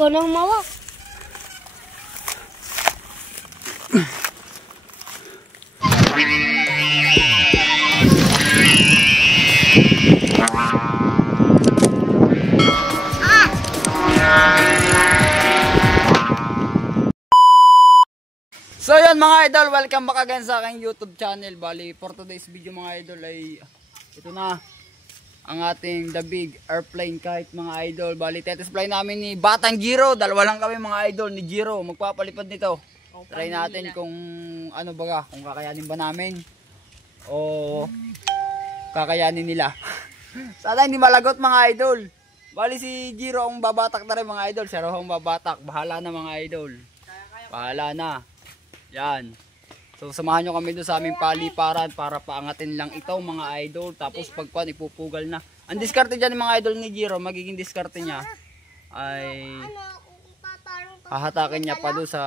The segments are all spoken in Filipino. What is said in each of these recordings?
Ikaw na humawak. So yun mga idol, welcome back again sa aking YouTube channel. Bali, for today's video mga idol ay ito na ang ating The Big Airplane Kite mga idol. Bali, tetesfly namin ni Batang Giro. Dalawa lang kami mga idol ni Giro. Magpapalipad nito. Try natin kung ano baga, kung kakayanin ba namin o kakayanin nila. Sana hindi malagot mga idol. Bali si Giro ang babatak na rin mga idol. Siya raw ang babatak. Bahala na mga idol. Bahala na. Yan. So samahan nyo kami doon sa aming paliparan para paangatin lang ito mga idol. Tapos pagpan ipupugal na. Ang diskarte dyan mga idol ni Giro, magiging diskarte niya ay hahatakin niya pa doon sa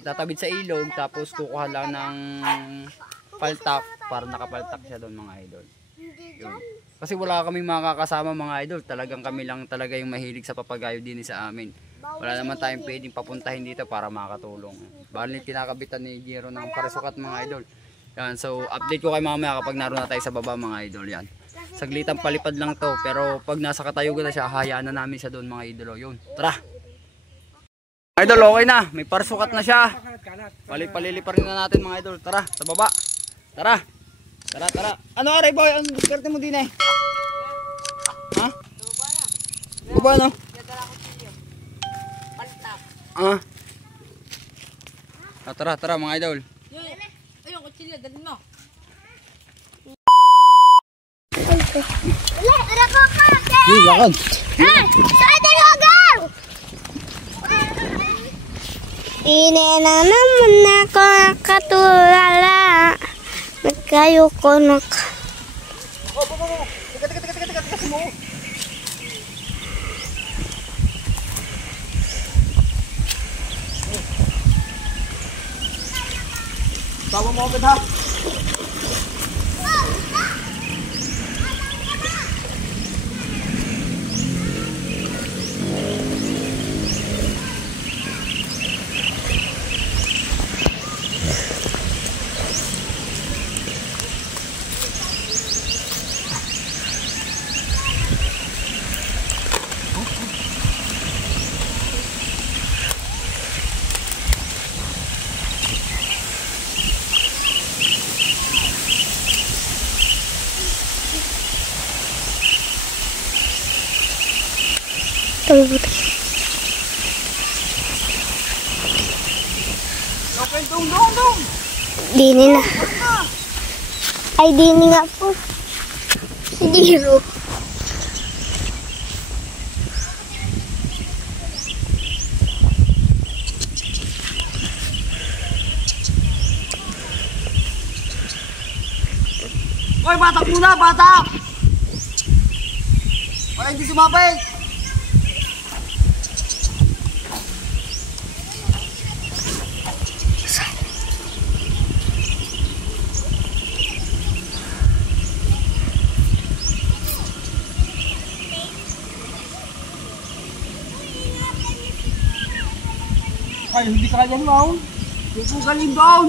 itatabid sa ilog. Tapos kukuha lang ng paltak para nakapaltak siya doon mga idol. Yun. Kasi wala kaming makakasama mga idol. Talagang kami lang talaga yung mahilig sa papagayo din sa amin. Wala naman tayong pwedeng papuntahin dito para makatulong. Bali kinakabitan ni Giro ng parisukat mga idol. Yan, so update ko kayo mamaya kapag naroon na tayo sa baba mga idol. Yan. Saglitang palipad lang to, pero pag nasa katayugan na siya, hayaan na namin siya doon mga idol. Yun. Tara. Mga idol, okay na. May parisukat na siya. Paliliparin na natin mga idol. Tara, sa baba. Tara. Tara, tara. Ano aray boy? Ang diskarte mo din eh? Ha? Baba no? Tara, tara mga idol. Ayun, kutsilyo, dalhin mo. Tara ko ka! Lakad. Saan tayo agaw? Ine na naman ako katulala. Nagkayo ko nak. Bawa mo agad ha. Dini na. Ay, dini nga po. Si Giro. Hoy, batak muna, batak! Wala hindi sumapay! Ay, hindi ka kaya down. Hindi ko galing down.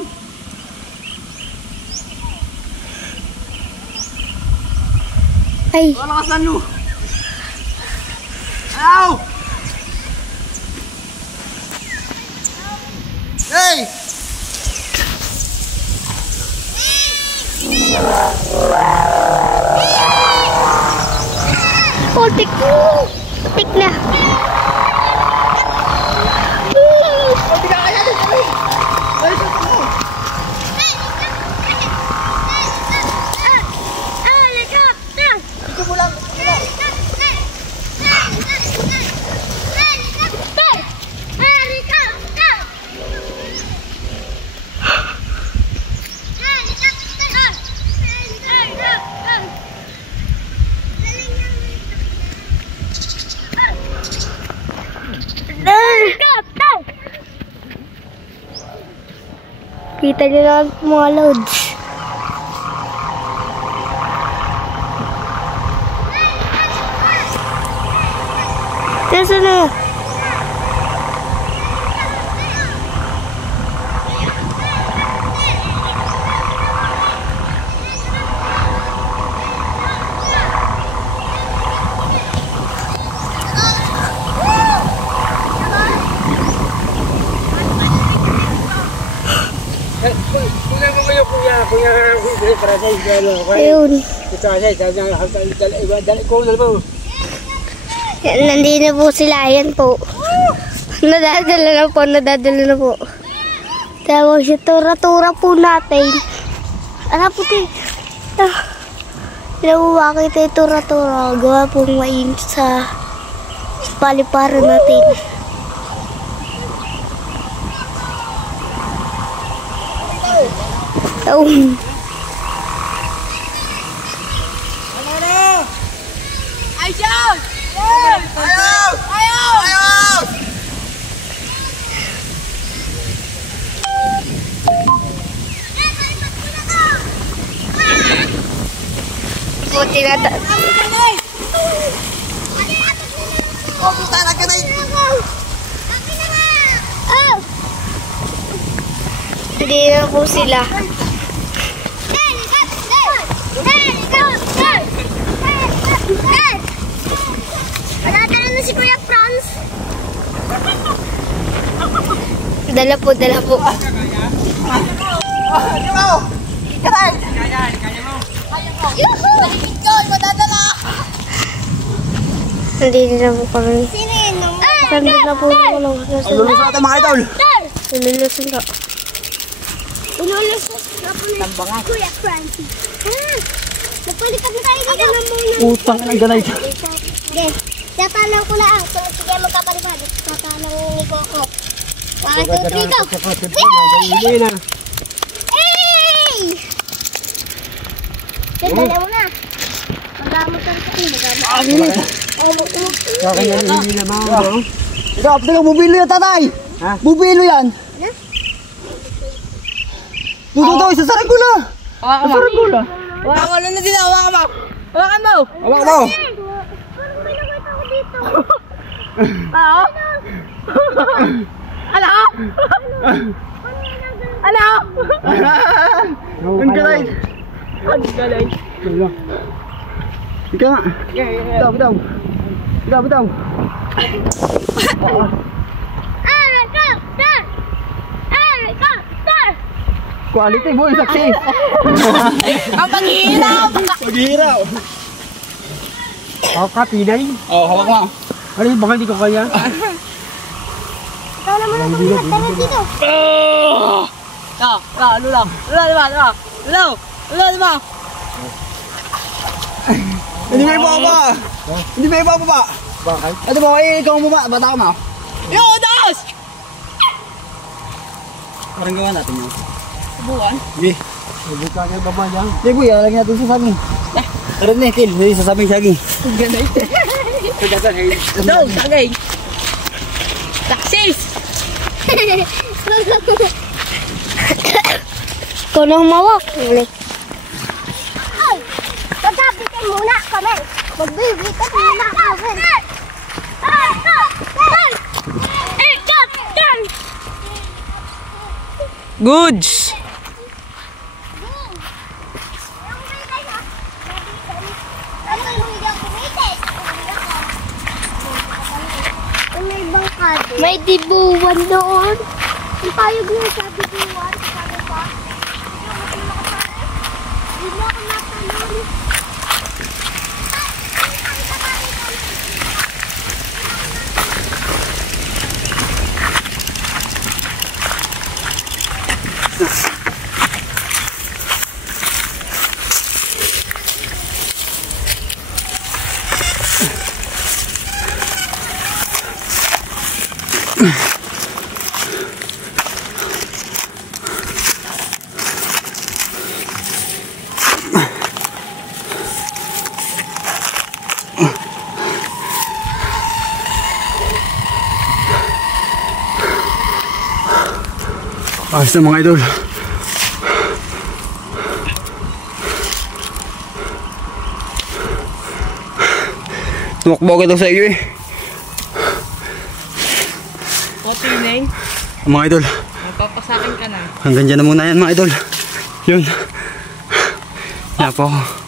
Ay. Wala ka saan mo. Ayaw! Hey! Putik ko. Putik na. Hindi ka kaya din kami. Ay, saan mo? Ito mo lang. Kita nyo lang mga loads. Nasa na? Ayun. Yan, nandito na po sila. Ayan po. Nadadala na po. Tapos yung tura-tura po natin. Ano po ito? Bakit yung tura-tura? Gawa pong mainit sa paliparan natin. Ayaw! Buti na hindi na po sila. Wala na si Kuya Franz. Dala po. Hindi na po kami. Sando na po ako lang. Lulus natin mga idol. Lulusun na. Lulusun na po ni Kuya Franz. Nagpalikat na tayo dito. Utang ng ganay. Sige, tatalaw ko lang. So, sige, magkapalikat. Tatalaw ni Coco. 1, 2, 3, go! Hey! Dala mo na. Magamot ang sa'yo. Magamot. Hindi naman ako. Ikaw, bubilo yan, tatay. Bubilo yan. Dito, isasarin ko na. Hawakan mo na din. Hawakan mo. Hawak mo. Parang may nakita ko dito. Ang galay. Ika nga. Bitaw. Quality boy, saksi. Ang paghihirap! Paghihiraw. Ako ka, pinay. Oo, hawak mo. Ano yun, baka hindi ko kaya? Tawala mo na kung tara dito. Ano lang? Lalo. Hindi may ibaba. Bakit? Ito mo, ikaw mo ba? Bata ka mo. Yo, das! Parang gawa natin yun. Subukan. Sige. Subuka kayo baba dyan. Sige boy, alagyan natin sa saging. Tara na, Kil. Hindi sa saging. Ganay. Daw, sagay. Taksis! Ikaw na humawak. Ay! Pagkabitin muna kami. Magbibitin muna kami. Goods! May dibuwan doon. Ang payag niya sa dibuwan. Sabi pa. Hindi mo ako natanong. Ayos na mga idol. Tumakbo agad ako sa iyo eh. What's your name? Mga idol, Magpapasakin ka na. hanggang dyan na muna yan mga idol. Yun. Yan po ako.